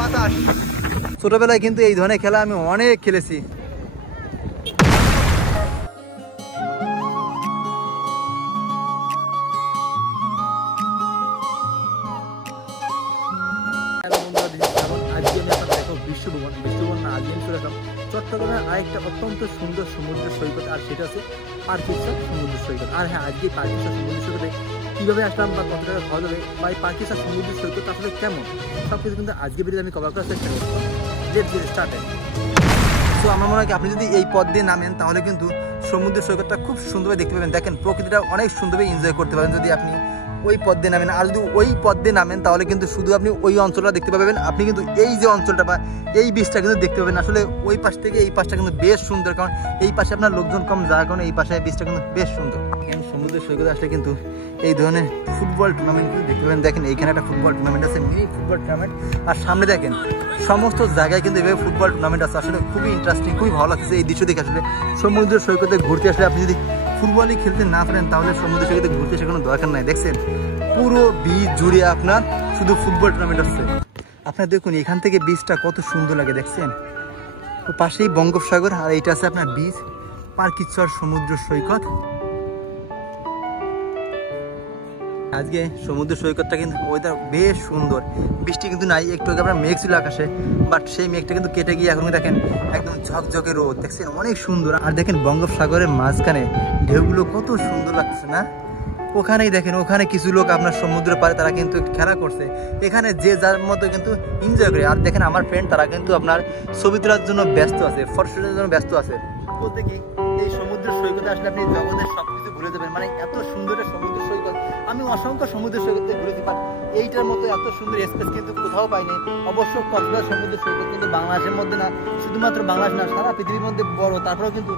বাতাস। ছোটবেলায় কিন্তু এই ধরনের খেলা আমি অনেক খেলেছি। চট্টগ্রামের আরেকটা অত্যন্ত সুন্দর সমুদ্র সৈকত, আর সেটা হচ্ছে পার্কিসা সমুদ্র সৈকত। আর হ্যাঁ, আজকে পার্কিসা সমুদ্র সৈকতে কীভাবে আসলাম বা কত টাকা খরচ হবে বা এই পার্কিসা সমুদ্র সৈকত আসলে কেমন, সব কিছু কিন্তু আজকে ভিডিওতে আমি কভার করার চেষ্টা করবো। Let's get started. সো আমার মনে হয় আপনি যদি এই পথ দিয়ে নামেন তাহলে কিন্তু সমুদ্র সৈকতটা খুব সুন্দরভাবে দেখতে পাবেন। দেখেন প্রকৃতিটা অনেক সুন্দরভাবে এনজয় করতে পারেন যদি আপনি ওই পথ দিয়ে নামেন। আর যদি ওই পথ দিয়ে নামেন তাহলে কিন্তু শুধু আপনি ওই অঞ্চলটা দেখতে পাবেন, আপনি কিন্তু এই যে অঞ্চলটা বা এই বীজটা কিন্তু দেখতে পাবেন। আসলে ওই পাশ থেকে এই পাশটা কিন্তু বেশ সুন্দর, কারণ এই পাশে আপনার লোকজন কম যাওয়ার কারণে এই পাশে বীজটা কিন্তু বেশ সুন্দর। এখানে সমুদ্র সৈকতে আসলে কিন্তু এই ধরনের ফুটবল টুর্নামেন্ট কিন্তু দেখতে পাবেন। দেখেন এইখানে একটা ফুটবল টুর্নামেন্ট আছে, মিনি ফুটবল টুর্নামেন্ট। আর সামনে দেখেন সমস্ত জায়গায় কিন্তু এভাবে ফুটবল টুর্নামেন্ট আছে। আসলে খুবই ইন্টারেস্টিং, খুবই ভালো লাগছে এই দৃশ্য দেখে। আসলে সমুদ্র সৈকতে ঘুরতে আসলে আপনি যদি ফুটবলই খেলতে না পারেন তাহলে সমুদ্র সৈকতে ঘুরতে আসার কোনো দরকার নাই। দেখছেন পুরো বীজ জুড়ে আপনার শুধু ফুটবল টুর্নামেন্ট হচ্ছে। আপনার দেখুন এখান থেকে বীজটা কত সুন্দর লাগে, দেখছেন তো পাশেই বঙ্গোপসাগর, আর এইটা আছে আপনার বীজ পার্কিচর সমুদ্র সৈকত। আজকে সমুদ্র সৈকতটা কিন্তু ওয়েদার বেশ সুন্দর, বৃষ্টি কিন্তু নাই, একটু আগে আপনার মেঘ ছিল আকাশে, বাট সেই মেঘটা কিন্তু কেটে গিয়ে এখন দেখেন একদম ঝকঝকে রোদ, দেখছেন অনেক সুন্দর। আর দেখেন বঙ্গোপসাগরের মাঝখানে ঢেউগুলো কত সুন্দর লাগছে না। ওখানেই দেখেন ওখানে কিছু লোক আপনার সমুদ্র পারে তারা কিন্তু খেলা করছে, এখানে যে যার মতো কিন্তু এনজয় করে। আর দেখেন আমার ফ্রেন্ড তারা কিন্তু আপনার ছবি তোলার জন্য ব্যস্ত আছে, ফটোশুটের জন্য ব্যস্ত আছে। বলতে কি এই সমুদ্র সৈকতে আসলে আপনি জগতের সবকিছু ভুলে যাবেন, মানে এত সুন্দর সমুদ্র সৈকত। আমি অসংখ্য সমুদ্র সৈকতে ঘুরেছি, বাট এইটার মতো এত সুন্দর স্পেস কিন্তু কোথাও পাইনি। অবশ্য কক্সবাজার সমুদ্র সৈকত কিন্তু বাংলাদেশের মধ্যে না, শুধুমাত্র বাংলাদেশ না সারা পৃথিবীর মধ্যে বড়, তারপরেও কিন্তু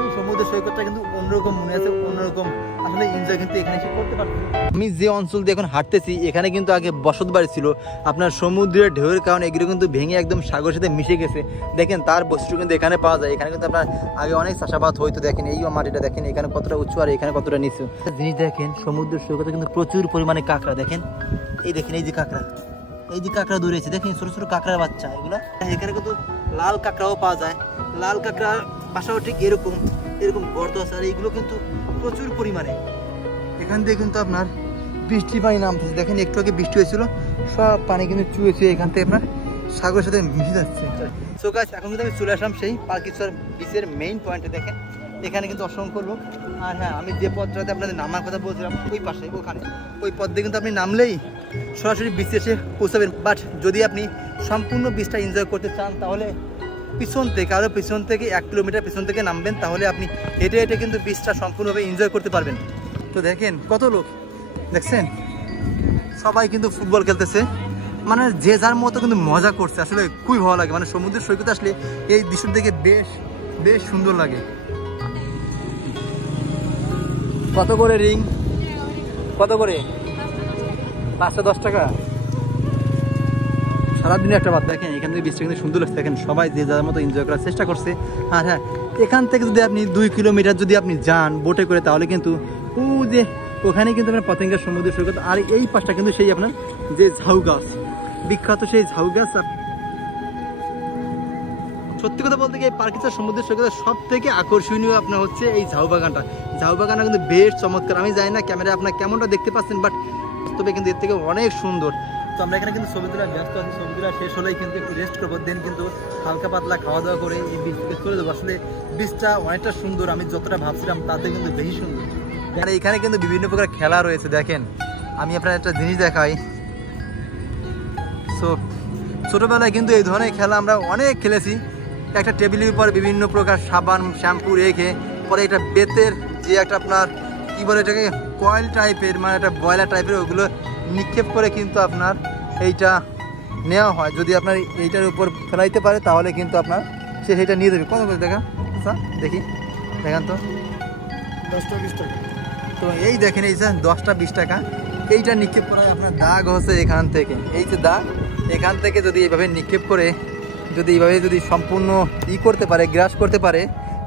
এই সমুদ্র সৈকতটা কিন্তু অন্যরকম মনে আছে, অন্যরকম আসলে এনজয় কিন্তু এখানে এসে করতে পারছি। আমি যে অঞ্চল দিয়ে এখন হাঁটতেছি এখানে কিন্তু আগে বসত বাড়ি ছিল, আপনার সমুদ্রের ঢেউয়ের কারণে এগুলো কিন্তু ভেঙে একদম সাগরের সাথে মিশে গেছে। দেখেন তার বস্তু কিন্তু এখানে পাওয়া যায়। এখানে কিন্তু আপনার আগে অনেক চাষাবাদ হয়তো, দেখেন এই মাটিটা দেখেন এখানে কতটা উঁচু আর এখানে কতটা নিচু। জিনিস দেখেন সমুদ্র সৈকতে কিন্তু প্রচুর পরিমাণে কাঁকড়া, দেখেন এই দেখেন এই যে কাঁকড়া, এই যে কাঁকড়া দৌড়েছে, দেখেন ছোট ছোট কাঁকড়ার বাচ্চা এগুলো। এখানে কিন্তু লাল কাঁকড়াও পাওয়া যায়, লাল কাঁকড়ার বাসাও ঠিক এরকম এরকম গর্ত আছে, আর এইগুলো কিন্তু প্রচুর পরিমাণে। এখান থেকে কিন্তু আপনার বৃষ্টি পানি নামতেছে, দেখেন একটু আগে বৃষ্টি হয়েছিল, সব পানি কিন্তু চুয়েছে এখান থেকে আপনার সাগরের সাথে মিশে যাচ্ছে। সো গাইস এখন কিন্তু আমি চলে আসলাম সেই পার্কিচর বিচের মেইন পয়েন্টে। দেখেন এখানে কিন্তু অসংখ্য লোক। আর হ্যাঁ, আমি যে পথটাতে আপনাদের নামার কথা বলছিলাম ওই পাশে ওখানে ওই পথ দিয়ে কিন্তু আপনি নামলেই সরাসরি বিচে এসে পৌঁছাবেন। বাট যদি আপনি সম্পূর্ণ বিচটা এনজয় করতে চান তাহলে পিছন থেকে আরও পিছন থেকে 1 কিলোমিটার পিছন থেকে নামবেন, তাহলে আপনি হেঁটে হেঁটে কিন্তু বিচটা সম্পূর্ণভাবে এনজয় করতে পারবেন। তো দেখেন কত লোক, দেখছেন সবাই কিন্তু ফুটবল খেলতেছে, মানে যে যার মতো কিন্তু মজা করছে। আসলে খুবই ভালো লাগে, মানে সমুদ্রের সৈকতে আসলে এই দৃশ্য দেখে বেশ বেশ সুন্দর লাগে। কত করে রিং, কত করে? 510 টাকা সারাদিনে একটা বাদ। দেখেন এখান থেকে বৃষ্টি কিন্তু সুন্দর লাগছে, দেখেন সবাই যে যার মতো এনজয় করার চেষ্টা করছে। আর হ্যাঁ, এখান থেকে যদি আপনি 2 কিলোমিটার যদি আপনি যান বোটে করে তাহলে কিন্তু যে ওখানে কিন্তু আপনার পতেঙ্গা সমুদ্র সৈকত। আর এই পাশটা কিন্তু সেই আপনার যে ঝাউ গাছ, বিখ্যাত সেই ঝাউ গাছ। সত্যি কথা বলতে গিয়ে পার্কিচর সমুদ্র সৈকতের সব থেকে আকর্ষণীয় আপনার হচ্ছে এই ঝাউ বাগানটা। ঝাউ বাগানটা কিন্তু বেশ চমৎকার। আমি জানি না ক্যামেরায় আপনার কেমনটা দেখতে পাচ্ছেন, বাট বাস্তবে কিন্তু এর থেকে অনেক সুন্দর। তো আমরা এখানে কিন্তু ছবি তোলা ব্যস্ত আছি, ছবি তোলা শেষ হলেই কিন্তু একটু রেস্ট করবো, দেন কিন্তু হালকা পাতলা খাওয়া দাওয়া করে এই বিচ থেকে চলে যাবো। আসলে বিচটা অনেকটা সুন্দর, আমি যতটা ভাবছিলাম তাতে কিন্তু বেশি সুন্দর। আর এখানে কিন্তু বিভিন্ন প্রকার খেলা রয়েছে। দেখেন আমি আপনার একটা জিনিস দেখাই। সো ছোটোবেলায় কিন্তু এই ধরনের খেলা আমরা অনেক খেলেছি। একটা টেবিলের উপর বিভিন্ন প্রকার সাবান শ্যাম্পু রেখে পরে একটা বেতের যে একটা আপনার কী বলে এটাকে কয়েল টাইপের, মানে একটা বয়লার টাইপের, ওগুলো নিক্ষেপ করে কিন্তু আপনার এইটা নেওয়া হয়। যদি আপনার এইটার উপর ফেলাইতে পারে তাহলে কিন্তু আপনার সে সেইটা নিয়ে দেবে। কত করে দেখা আচ্ছা দেখি, দেখেন তো 10-20 টাকা। তো এই দেখেন এই স্যার 10-20 টাকা। এইটা নিক্ষেপ করা হয় আপনার দাগ হচ্ছে এখান থেকে, এই যে দাগ এখান থেকে যদি এইভাবে নিক্ষেপ করে যদি এইভাবে যদি সম্পূর্ণ করতে পারে, গ্রাস করতে পারে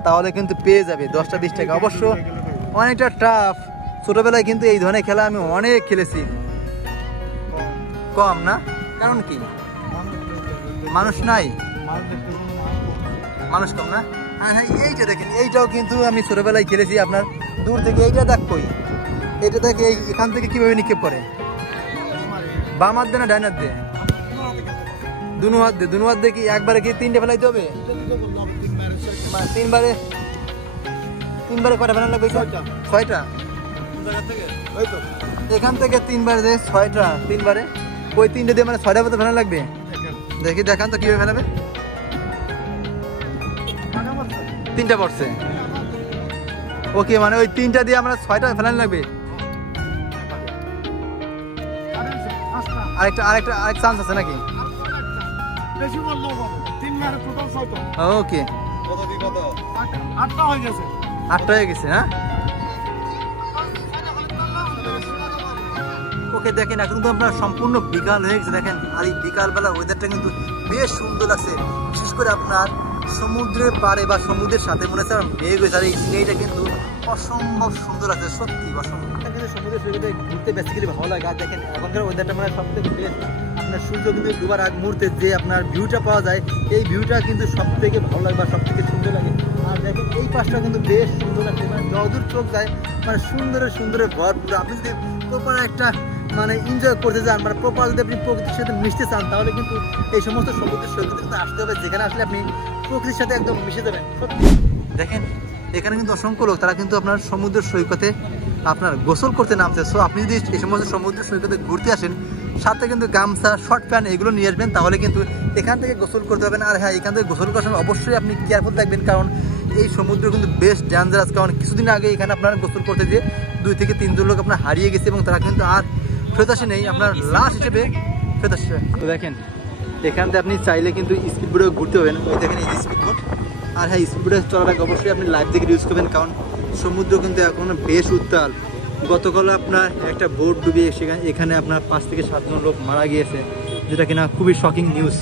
তাহলে কিন্তু পেয়ে যাবে 10-20 টাকা। অবশ্য অনেকটা টাফ, ছোটোবেলায় কিন্তু এই ধরনের খেলা আমি অনেক খেলেছি। কম না, কারণ কি মানুষ নাই, মানুষ কম না? হ্যাঁ হ্যাঁ, এইটা দেখেন, এইটাও কিন্তু আমি ছোটবেলায় খেলেছি আপনার দূর থেকে। এইটা দেখ কই, এটা দেখে এখান থেকে কিভাবে নিক্ষেপ করে, বাম হাত দিয়ে না ডাইন হাত দিয়ে? দুনো হাত দিয়ে। দুনো হাত দিয়ে কি একবারে কি তিনটে ফেলাইতে হবে? তিনবারে কয়টা ফেলানো লাগবে? 6টা। এখান থেকে 3বার দিয়ে 6টা, 3বারে ওই 3টে দিয়ে মানে 6টা মতো ফেলানো লাগবে। দেখি দেখান তো কিভাবে ফেলাবে। 3টা পড়ছে, ওকে, মানে ওই 3টা দিয়ে আমরা 6টা ফেলানো লাগবে। আরেকটা চান্স আছে নাকি? ওকে, 8টা হয়ে গেছে। হ্যাঁ ওকে, দেখেন এখন কিন্তু আপনার সম্পূর্ণ বিকাল হয়ে গেছে দেখেন। আর এই বিকালবেলা ওয়েদারটা কিন্তু বেশ সুন্দর লাগছে, বিশেষ করে আপনার সমুদ্রের পাড়ে বা সমুদ্রের সাথে মনে হচ্ছে মেঘ হয়েছে। আর এই সিনারিটা কিন্তু অসম্ভব সুন্দর আছে, সত্যি অসম্ভব। কিন্তু সমুদ্রের সৈকতে ঘুরতে বেসিক্যালি ভালো লাগে। আর দেখেন এখনকার ওয়েদারটা মানে সব থেকে বেস্ট। আপনার সূর্য কিন্তু ডুবার আগ মুহূর্তে যে আপনার ভিউটা পাওয়া যায়, এই ভিউটা কিন্তু সব থেকে ভালো লাগে বা সব থেকে সুন্দর লাগে। আর দেখেন এই পাশটা কিন্তু বেশ সুন্দর লাগছে, মানে যতদূর চোখ যায় মানে সুন্দরে ভরপুর। আপনি যদি প্রপার একটা মানে এনজয় করতে চান, মানে প্রপার যদি আপনি প্রকৃতির সাথে মিশতে চান, তাহলে কিন্তু এই সমস্ত সমুদ্রের সৈকতে কিন্তু আসতে হবে, যেখানে আসলে আপনি প্রকৃতির সাথে একদম মিশে যাবেন। সত্যি দেখেন এখানে কিন্তু অসংখ্য লোক, তারা কিন্তু আপনার সমুদ্রের সৈকতে আপনার গোসল করতে নামছে। সো আপনি যদি এই সমস্ত সমুদ্রের সৈকতে ঘুরতে আসেন, সাথে কিন্তু গামছা, শর্ট প্যান্ট এগুলো নিয়ে আসবেন, তাহলে কিন্তু এখান থেকে গোসল করতে পারবেন। আর হ্যাঁ, এখান থেকে গোসল করার সময় অবশ্যই আপনি কেয়ারফুল থাকবেন, কারণ এই সমুদ্র কিন্তু বেশ ডেঞ্জারাস। কারণ কিছুদিন আগে এখানে আপনার গোসল করতে গিয়ে 2 থেকে 3 জন লোক আপনার হারিয়ে গেছে এবং তারা কিন্তু আর ফেরত আসে নেই, আপনার লাশ হিসেবে ফেরত আসছে। তো দেখেন এখান থেকে আপনি চাইলে কিন্তু স্পিড বোটে ঘুরতে পারবেন। ওই দেখেন এই স্পিড বোট। আর হ্যাঁ, স্পিড বোটে চলার আগে অবশ্যই আপনি লাইফ জ্যাকেট ইউজ করবেন, কারণ সমুদ্র কিন্তু এখন বেশ উত্তাল। গতকাল আপনার একটা বোট ডুবে এখানে আপনার 5 থেকে 7 জন লোক মারা গিয়েছে, যেটা কিনা খুবই শকিং নিউজ।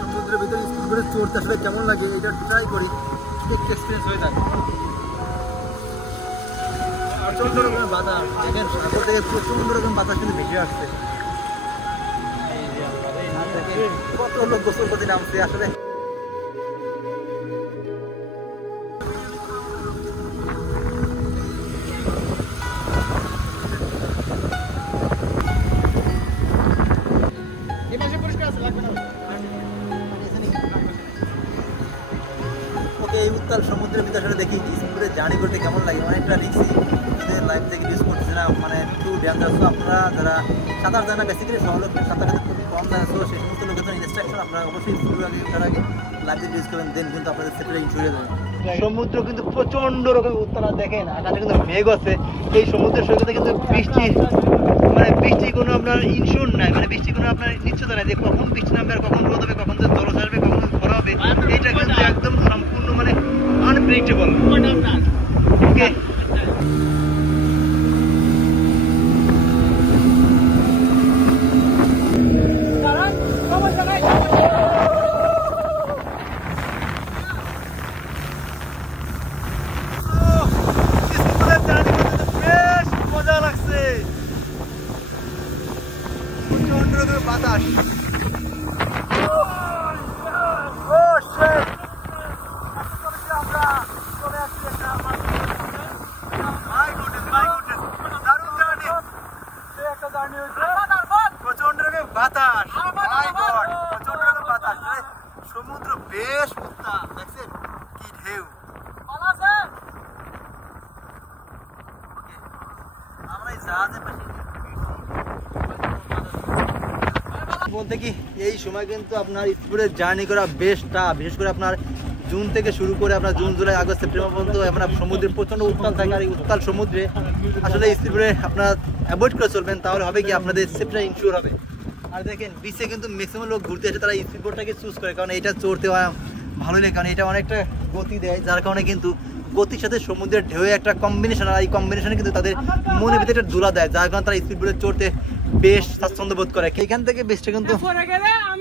সমুদ্রের ভিতরে স্পিড বোটে চড়তে আসলে কেমন লাগে এটা ট্রাই করি, একটু এক্সপিরিয়েন্স হয়ে থাকে। প্রচন্ড রকমের বাতাস, দেখেন সাগর থেকে প্রচন্ড রকম বাতাস কিন্তু ভেসে আসছে। কত লোক গোসল করতে নামছে আসলে। এই উত্তাল সমুদ্রের ভিতরে দেখি স্পিডে জার্নি করতে কেমন লাগে, অনেকটা রিস্কি। লাইফ জ্যাকেট ইউজ করতেছে না, মানে একটু ডেঞ্জারাস। আপনারা যারা সাঁতার জানা বেসিক্যালি সব লোক সাঁতার খুবই কম জানা, তো সেই সমস্ত লোকের জন্য ইনস্ট্রাকশন আপনারা অবশ্যই স্পিড আগে ওঠার আগে লাইফ জ্যাকেট ইউজ করবেন, দেন কিন্তু আপনাদের সেফটি ইনশিওর হয়ে যাবে। সমুদ্র কিন্তু প্রচন্ড রকম উত্তাল, দেখেন আকাশে কিন্তু মেঘ আছে। এই সমুদ্রের সৈকতে কিন্তু বৃষ্টি কোনো আপনার ইনশিওর নাই, মানে বৃষ্টি কোনো আপনার নিশ্চয়তা নাই যে কখন বৃষ্টি নামবে আর কখন রোদ হবে, কখন জলস আসবে, কখন খরা হবে। এইটা কিন্তু একদম সম্পূর্ণ মানে আনপ্রেডিক্টেবল। ওকে, মজা লাগছে, প্রচন্ড রকমের বাতাস। প্রচন্ড রকমের বাতাস, প্রচন্ড রকমের বাতাস, সমুদ্র বেশ উত্তাল, দেখছেন কি ঢেউ। আমরা এই জাহাজের পাশে বলতে কি এই সময় কিন্তু আপনার স্পিডে জার্নি করা বেশ টাফ, বিশেষ করে আপনার জুন থেকে শুরু করে আপনার জুন, জুলাই, আগস্ট, সেপ্টেম্বর পর্যন্ত আপনার সমুদ্রে প্রচন্ড উত্তাল থাকে। আর এই উত্তাল সমুদ্রে আসলে স্পিডে আপনার অ্যাভয়েড করে চলবেন, তাহলে হবে কি আপনাদের সেফটি ইনশিওর হবে। আর দেখেন বিচে কিন্তু ম্যাক্সিমাম লোক ঘুরতে আসে, তারা স্পিড বোটটাকে চুজ করে, কারণ এটা চড়তে ভালোই লাগে, কারণ এটা অনেকটা গতি দেয়, যার কারণে কিন্তু গতির সাথে সমুদ্রের ঢেউ একটা কম্বিনেশন। আর এই কম্বিনেশনে কিন্তু তাদের মনের ভিতরে একটা দোলা দেয়, যার কারণে তারা স্পিড বোটে চড়তে বেশ স্বাচ্ছন্দ্য বোধ করে। এখান থেকে বেশটা কিন্তু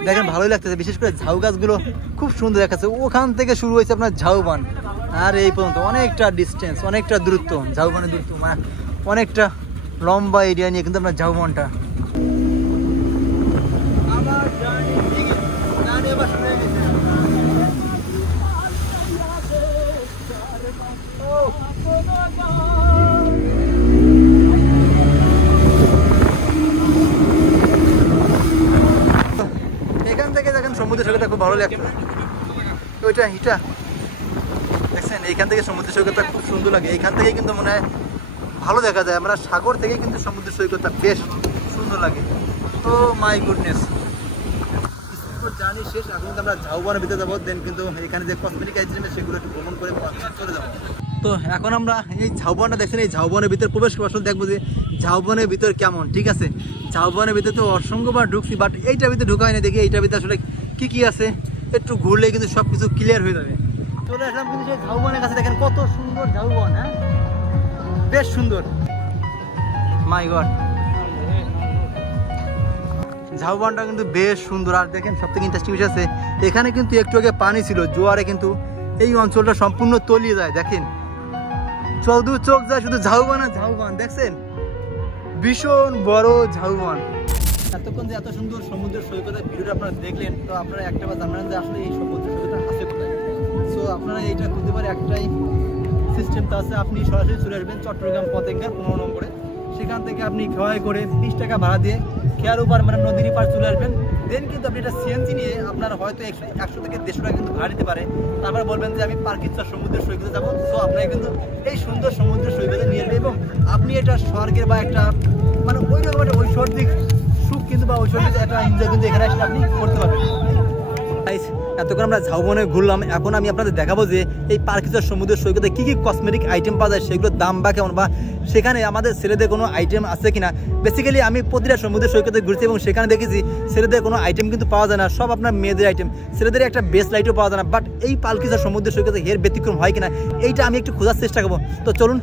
দেখেন ভালোই লাগতেছে, বিশেষ করে ঝাউ গাছগুলো খুব সুন্দর দেখাচ্ছে। ওখান থেকে শুরু হয়েছে আপনার ঝাউবান, আর এই পর্যন্ত অনেকটা ডিস্টেন্স, অনেকটা দূরত্ব, ঝাউবানের দূরত্ব মানে অনেকটা লম্বা এরিয়া নিয়ে কিন্তু আপনার ঝাউবানটা। এখান থেকে দেখেন সমুদ্র সৈকতটা খুব ভালো লাগছে। ওইটা এটা দেখছেন, এইখান থেকে সমুদ্র সৈকতটা খুব সুন্দর লাগে। এইখান থেকে কিন্তু মনে হয় ভালো দেখা যায়, আমরা সাগর থেকে কিন্তু সমুদ্র সৈকতটা বেশ সুন্দর লাগে। ও মাই গুডনেস, জানি শেষ। এখন কিন্তু আমরা ঝাউবনের ভিতরে যাবো, দেন কিন্তু এখানে যে কসমেটিক আইটেম সেগুলো একটু ভ্রমণ করে চলে যাবো। তো এখন আমরা এই ঝাউবনটা দেখছেন, এই ঝাউবনের ভিতরে প্রবেশ করে আসলে দেখবো যে ঝাউবনের ভিতর কেমন। ঠিক আছে, ঝাউবনের ভিতরে তো অসংখ্যবার ঢুকছি, বাট এইটার ভিতরে ঢুকা হয়নি। দেখি এইটার ভিতরে আসলে কি কি আছে, একটু ঘুরলে কিন্তু সব কিছু ক্লিয়ার হয়ে যাবে। চলে আসলাম কিন্তু সেই ঝাউবনের কাছে, দেখেন কত সুন্দর ঝাউবন, হ্যাঁ বেশ সুন্দর। মাই গড, ঝাউবনটা কিন্তু বেশ সুন্দর। আর দেখেন সব থেকে ইন্টারেস্টিং বিষয় আছে, এখানে কিন্তু একটু আগে পানি ছিল, জোয়ারে কিন্তু এই অঞ্চলটা সম্পূর্ণ তলিয়ে যায়। দেখেন চোখ যায় শুধু ঝাউবন আর ঝাউবন, দেখছেন ভীষণ বড় ঝাউবন। এতক্ষণ যে এত সুন্দর সমুদ্র সৈকতের ভিডিওটা আপনারা দেখলেন, তো আপনারা একটা বার জানবেন যে আসলে এই সমুদ্র সৈকতটা আছে কোথায়। সো আপনারা এইটা খুঁজতে পারে একটাই সিস্টেমটা আছে, আপনি সরাসরি চলে আসবেন চট্টগ্রাম পতেঙ্গার 15 নম্বরে। সেখান থেকে আপনি ক্রয় করে 30 টাকা ভাড়া দিয়ে খেয়ার উপর মানে নদীর পার চলে আসবেন। দেন কিন্তু আপনি এটা সিএনজি নিয়ে আপনার হয়তো 100 থেকে 150 টাকা কিন্তু ভাড়া দিতে পারে। তারপরে বলবেন যে আমি পার্কিচ্ছা সমুদ্র সৈকতে যাবো, সো আপনাকে কিন্তু এই সুন্দর সমুদ্র সৈকতে নিয়ে যাবে এবং আপনি এটা স্বর্গের বা একটা মানে ওই রকম একটা ঐশ্বরিক সুখ কিন্তু বা ঐশ্বরিক একটা এনজয় কিন্তু এখানে আসলে আপনি করতে পারবেন। এতক্ষণ আমরা ঝাউবনে ঘুরলাম, এখন আমি আপনাদের দেখাবো যে এই পার্কিচ্ছা সমুদ্র সৈকতে কি কি কসমেটিক আইটেম পাওয়া যায়, সেগুলোর দাম বা কেমন, বা সেখানে আমাদের ছেলেদের কোনো আইটেম আছে কিনা। বেসিক্যালি আমি প্রতিটা সমুদ্র সৈকতে ঘুরছি এবং সেখানে দেখেছি ছেলেদের কোনো আইটেম কিন্তু পাওয়া যায় না, সব আপনার মেয়েদের আইটেম। ছেলেদের একটা বেস্ট লাইটও পাওয়া যায় না, বাট এই পার্কিচ্ছা সমুদ্র সৈকতে এর ব্যতিক্রম হয় কিনা এইটা আমি একটু খোঁজার চেষ্টা করবো। তো চলুন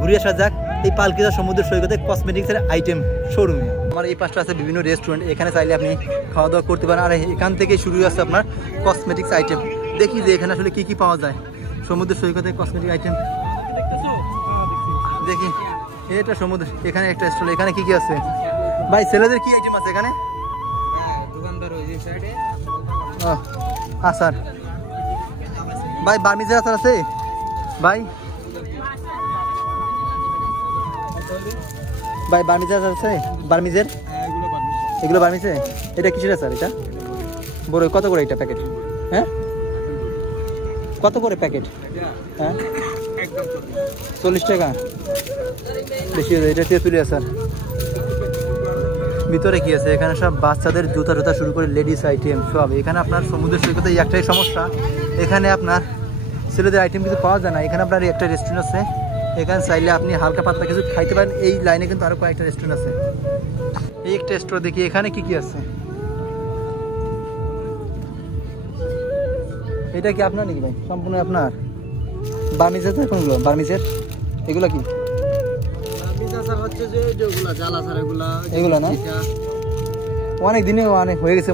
ঘুরে আসা যাক এই পার্কিচ্ছা সমুদ্র সৈকতে কসমেটিক্সের আইটেম শোরুমে। আমার এই পাশটা আছে বিভিন্ন রেস্টুরেন্ট, এখানে চাইলে আপনি খাওয়া দাওয়া করতে পারেন। আর এখান থেকে শুরু আছে আপনার কসমেটিক্স আইটেম। দেখি যে এখানে আসলে কি কি পাওয়া যায় সমুদ্র সৈকতে কসমেটিক আইটেম। দেখি এটা সমুদ্র, এখানে একটা স্টল, এখানে কি কি আছে ভাই? ছেলেদের কি আইটেম আছে এখানে? আচার ভাই, বার্মিজের আচার আছে ভাই? ভাই বার্মিজের আচার আছে? বার্মিজের এগুলো বার্মিজে। এটা কিসের আচার? এটা বড় কত করে এটা প্যাকেট? হ্যাঁ কত করে প্যাকেট? হ্যাঁ 40 টাকা, বেশি হয়ে যায়। এটা তেঁতুলিয়া আচার। ভিতরে কি আছে? এখানে সব বাচ্চাদের জুতা টুতা শুরু করে লেডিস আইটেম সব। এখানে আপনার সমুদ্র সৈকতে একটাই সমস্যা, এখানে আপনার ছেলেদের আইটেম কিছু পাওয়া যায় না। এখানে আপনার একটা রেস্টুরেন্ট আছে, এখানে চাইলে আপনি হালকা পাতলা কিছু খাইতে পারেন। এই লাইনে কিন্তু আরো কয়েকটা রেস্টুরেন্ট আছে। এই একটা স্টোর দেখি এখানে কি কি আছে। এটা কি আপনার নাকি ভাই? সম্পূর্ণ আপনার? বার্মিজের কোনগুলো? বার্মিজের এগুলো কি? এগুলো না, অনেক দিনে অনেক হয়ে গেছে।